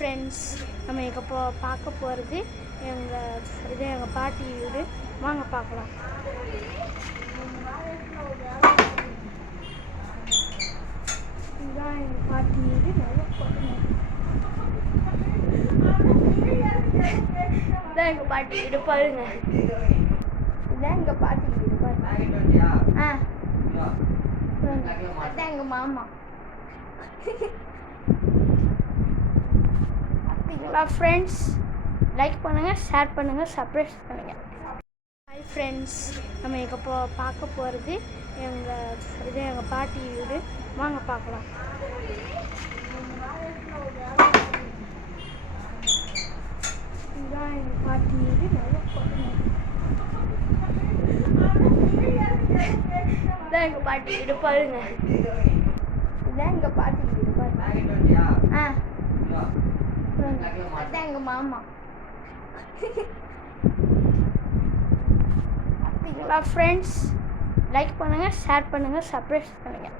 Friends, நம்ம இப்போ பார்க்க போகிறது எங்கள் பாட்டி வீடு. வாங்க பார்க்கலாம். இதுதான் எங்கள் பாட்டி வீடு. இதுதான் எங்கள் பாட்டி வீடு பாருங்க. இதுதான் எங்கள் பாட்டி வீடு பாருங்க. அதுதான் எங்கள் மாமா. பார்த்தீங்களா ஃப்ரெண்ட்ஸ்? லைக் பண்ணுங்கள், ஷேர் பண்ணுங்கள், சப்ஸ்கிரைப் பண்ணுங்கள். ஹாய் ஃப்ரெண்ட்ஸ், நம்ம இப்போ பார்க்க போகிறது எங்கள் பாட்டி வீடு. வாங்க பார்க்கலாம். இதுதான் எங்கள் பாட்டி வீடு. இதுதான் எங்கள் பாட்டி வீடு பாருங்க. இதுதான் எங்கள் பாட்டி வீடு பாருங்க. அதுதான் எங்கள் மாமா. பார்த்தீங்களா ஃப்ரெண்ட்ஸ்? லைக் பண்ணுங்கள், ஷேர் பண்ணுங்கள், சப்ஸ்கிரைப் பண்ணுங்கள்.